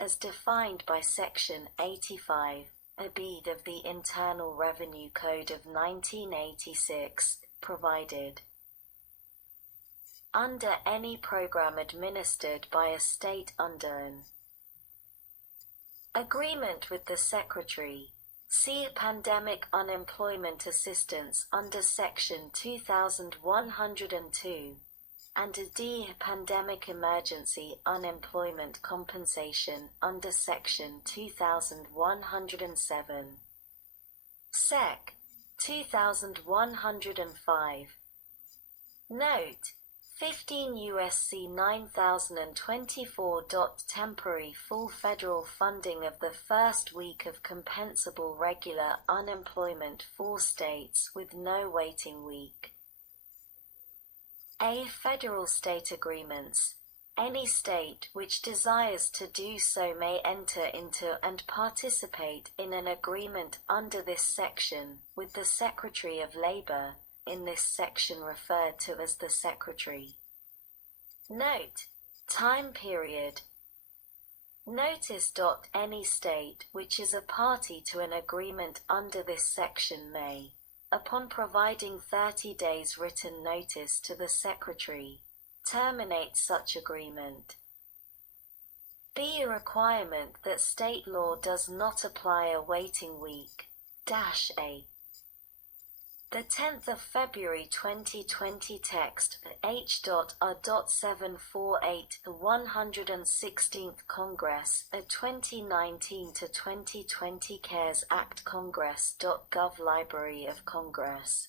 as defined by Section 85(b) of the Internal Revenue Code of 1986, provided under any program administered by a state under an agreement with the Secretary. See Pandemic Unemployment Assistance under Section 2102, and D. Pandemic Emergency Unemployment Compensation under Section 2107. Sec. 2105. Note: 15 U.S.C. 9024. Temporary full federal funding of the first week of compensable regular unemployment for states with no waiting week. A. Federal-state agreements. Any state which desires to do so may enter into and participate in an agreement under this section with the Secretary of Labor, in this section referred to as the Secretary. Note: time period. Notice. Any state which is a party to an agreement under this section may, upon providing 30 days written notice to the Secretary, terminate such agreement. B. A requirement that state law does not apply a waiting week. A. The 10th of February 2020 text H.R.748 The 116th Congress, a 2019 to 2020 CARES Act Congress.gov Library of Congress.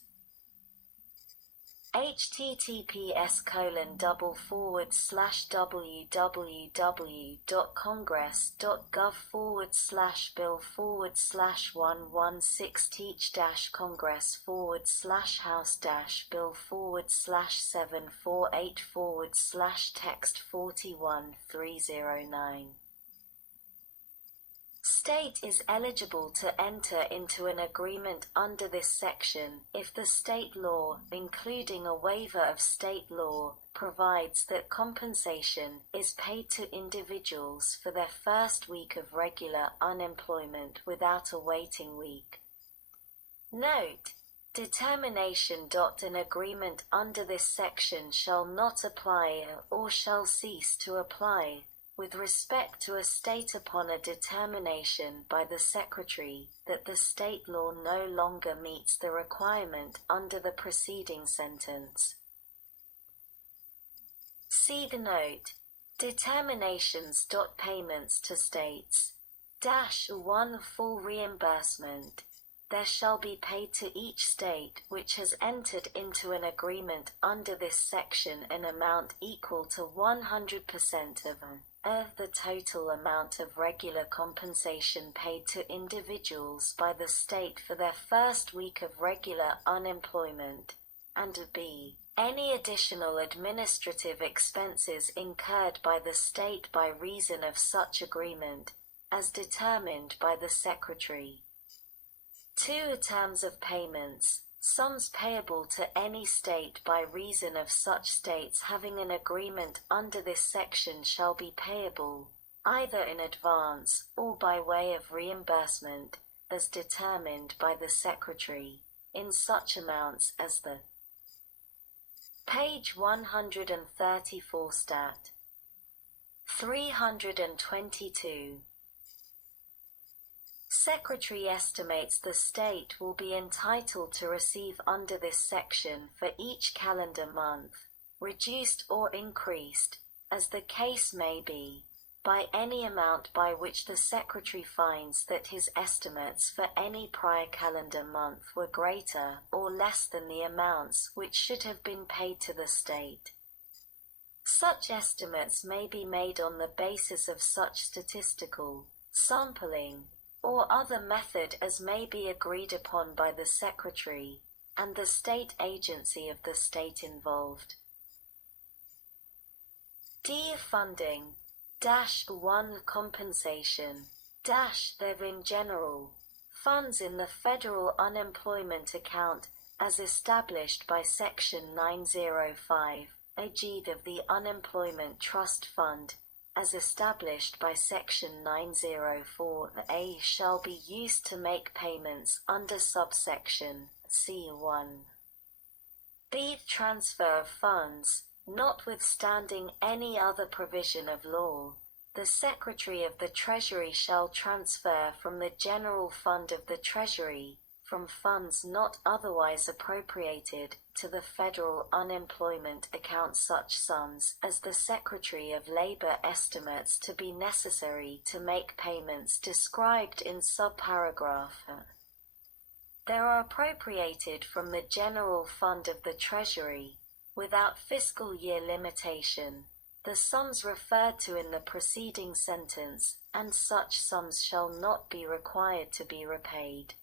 https://www.congress.gov/bill/116-congress/1 State is eligible to enter into an agreement under this section if the state law, including a waiver of state law, provides that compensation is paid to individuals for their first week of regular unemployment without a waiting week. Note: determination. An agreement under this section shall not apply or shall cease to apply with respect to a state upon a determination by the Secretary that the state law no longer meets the requirement under the preceding sentence. See the note. Determinations. Payments to states. -1 Full reimbursement. There shall be paid to each state which has entered into an agreement under this section an amount equal to 100% of the total amount of regular compensation paid to individuals by the state for their first week of regular unemployment, and b. any additional administrative expenses incurred by the state by reason of such agreement, as determined by the Secretary. 2. Terms of payments. Sums payable to any state by reason of such states having an agreement under this section shall be payable, either in advance or by way of reimbursement, as determined by the Secretary, in such amounts as the page 134 Stat. 322. Secretary estimates the state will be entitled to receive under this section for each calendar month, reduced or increased, as the case may be, by any amount by which the Secretary finds that his estimates for any prior calendar month were greater or less than the amounts which should have been paid to the state. Such estimates may be made on the basis of such statistical, sampling, or other method as may be agreed upon by the Secretary and the state agency of the state involved. D. Funding. -1 Compensation. There in general. Funds in the Federal Unemployment Account as established by Section 905, a G of the Unemployment Trust Fund, as established by Section 904A shall be used to make payments under subsection C1. B. Transfer of funds. Notwithstanding any other provision of law, the Secretary of the Treasury shall transfer from the General Fund of the Treasury, from funds not otherwise appropriated, to the Federal Unemployment Account such sums as the Secretary of Labor estimates to be necessary to make payments described in subparagraph. There are appropriated from the General Fund of the Treasury, without fiscal year limitation, the sums referred to in the preceding sentence, and such sums shall not be required to be repaid.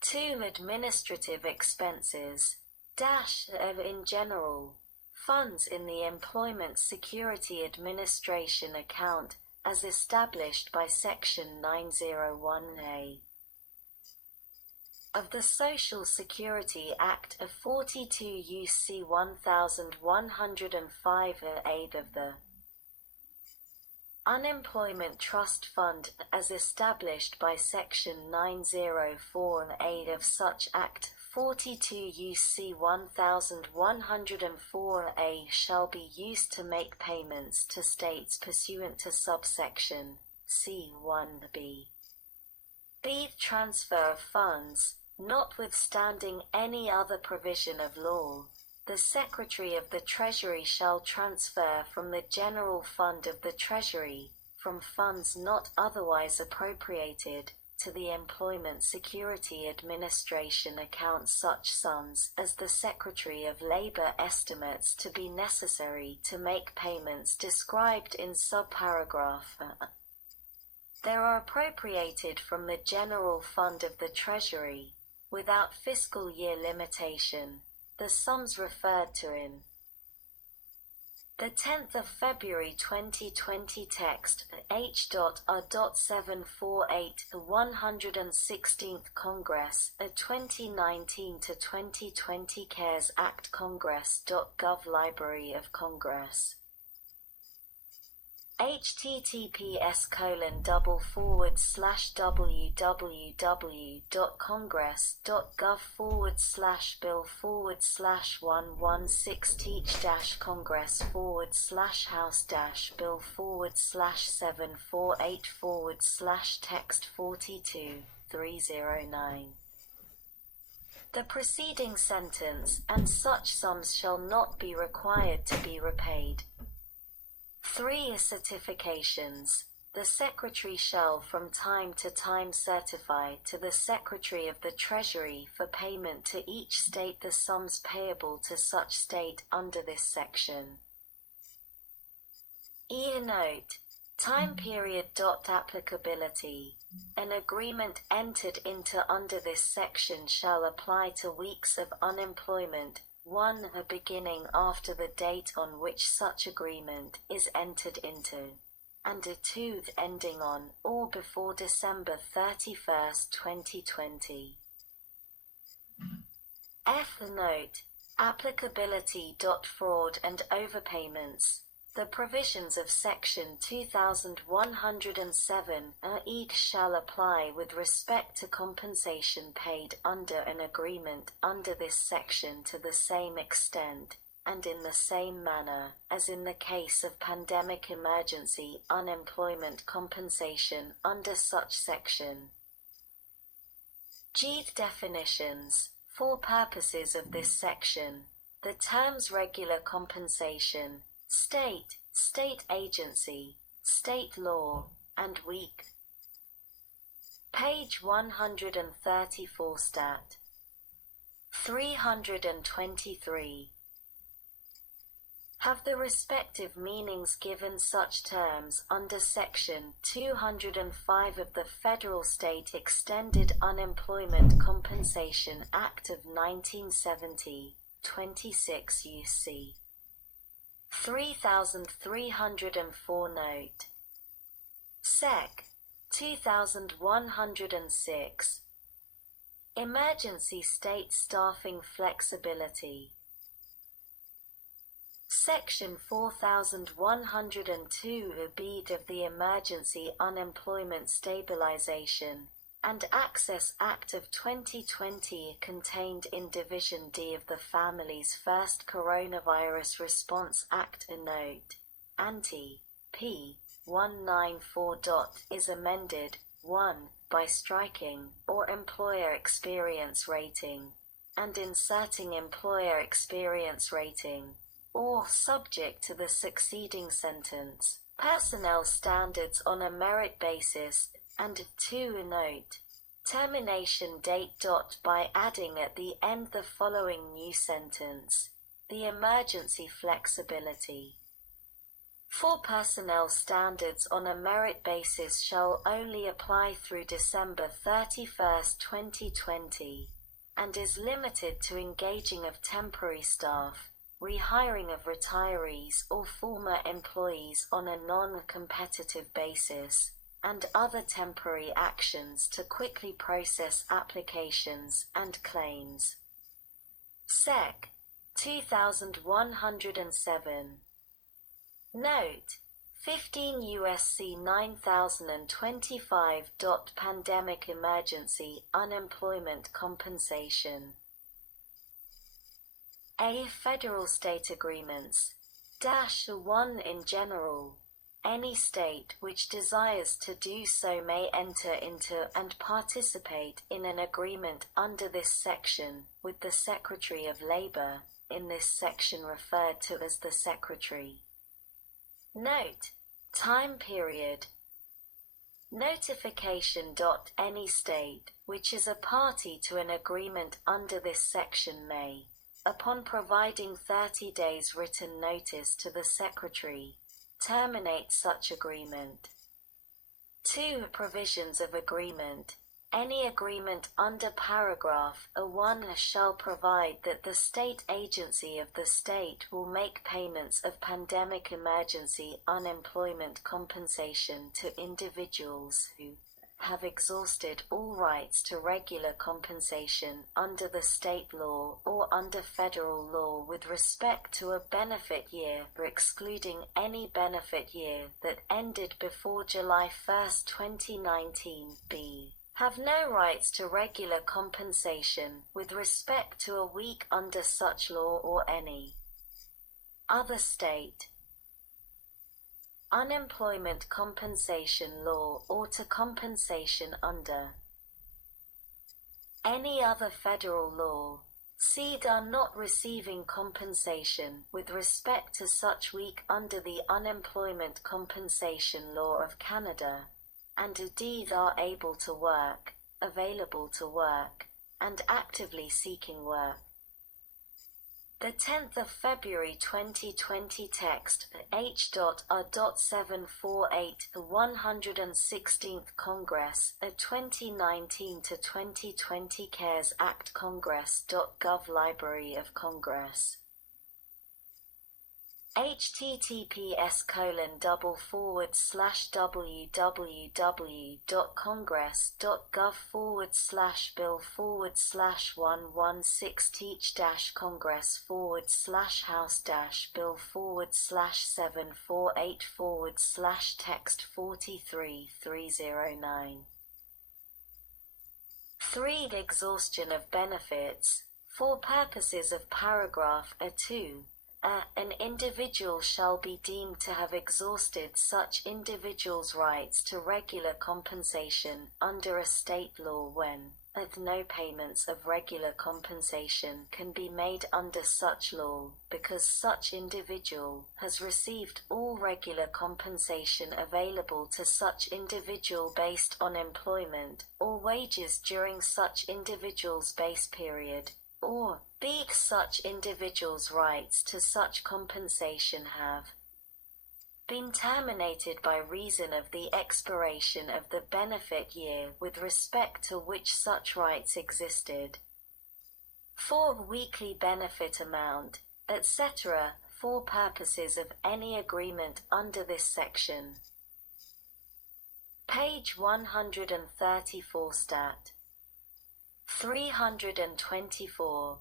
2. Administrative expenses. In general, funds in the Employment Security Administration account, as established by Section 901A of the Social Security Act of 42 U.C. 1105 aid of the Unemployment Trust Fund, as established by Section 904 aid of such Act 42 U.C. 1104a shall be used to make payments to states pursuant to subsection C1b. B. Transfer of funds. Notwithstanding any other provision of law, the Secretary of the Treasury shall transfer from the General Fund of the Treasury, from funds not otherwise appropriated, to the Employment Security Administration account such sums as the Secretary of Labor estimates to be necessary to make payments described in subparagraph. There are appropriated from the General Fund of the Treasury, without fiscal year limitation, the sums referred to in the 10th of February 2020 text H.R.748 116th Congress 2019-2020 CARES Act Congress.gov Library of Congress https://www.congress.gov/bill/116-congress/house-bill/748/text 42 309. The preceding sentence and such sums shall not be required to be repaid. 3. Certifications. The Secretary shall from time to time certify to the Secretary of the Treasury for payment to each state the sums payable to such state under this section. Note. Time period. Applicability. An agreement entered into under this section shall apply to weeks of unemployment, 1. Beginning after the date on which such agreement is entered into, and 2. Ending on or before December 31, 2020. Note. Applicability. Fraud and overpayments. The provisions of Section 2107 ed shall apply with respect to compensation paid under an agreement under this section to the same extent, and in the same manner, as in the case of pandemic emergency unemployment compensation under such section. Definitions. For purposes of this section, the terms regular compensation, state, state agency, state law, and week. Page 134 Stat. 323. Have the respective meanings given such terms under Section 205 of the Federal State Extended Unemployment Compensation Act of 1970, 26 U.C. 3304 Note. Sec. 2106. Emergency State Staffing Flexibility. Section 4102b of the Emergency Unemployment Stabilization and Access Act of 2020 contained in Division D of the Family's First Coronavirus Response Act a note, ante, p. 194. Is amended, 1, by striking, or employer experience rating, and inserting employer experience rating, or subject to the succeeding sentence, personnel standards on a merit basis, and 2 a note, termination date. By adding at the end the following new sentence, the emergency flexibility for personnel standards on a merit basis shall only apply through December 31, 2020, and is limited to engaging of temporary staff, rehiring of retirees or former employees on a non-competitive basis, and other temporary actions to quickly process applications and claims. Sec. 2107. Note: 15 U.S.C. 9025. Pandemic Emergency Unemployment Compensation. A. Federal state agreements. -1 in general. Any state which desires to do so may enter into and participate in an agreement under this section with the Secretary of Labor, in this section referred to as the Secretary. Note: time period. Notification. Any state which is a party to an agreement under this section may, upon providing 30 days written notice to the Secretary, terminate such agreement. 2. Provisions of agreement. Any agreement under paragraph A1 shall provide that the state agency of the state will make payments of pandemic emergency unemployment compensation to individuals who have exhausted all rights to regular compensation under the state law or under federal law with respect to a benefit year, excluding any benefit year that ended before July 1, 2019. B. Have no rights to regular compensation with respect to a week under such law or any other state unemployment compensation law or to compensation under any other federal law. C. Are not receiving compensation with respect to such week under the Unemployment Compensation Law of Canada, and D. Are able to work, available to work, and actively seeking work. The 10th of February 2020 text H.R.748 The 116th Congress, a 2019 to 2020 CARES Act Congress.gov Library of Congress. https://www.congress.gov/bill/116-congress/148/text 4/748/309. 3. Exhaustion of benefits. For purposes of paragraph A2, an individual shall be deemed to have exhausted such individual's rights to regular compensation under a state law when, no payments of regular compensation can be made under such law, because such individual has received all regular compensation available to such individual based on employment or wages during such individual's base period, or B. Such individuals' rights to such compensation have been terminated by reason of the expiration of the benefit year with respect to which such rights existed. 4. Weekly benefit amount, etc., for purposes of any agreement under this section. Page 134 Stat. 324.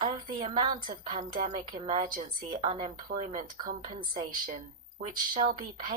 of the amount of pandemic emergency unemployment compensation, which shall be paid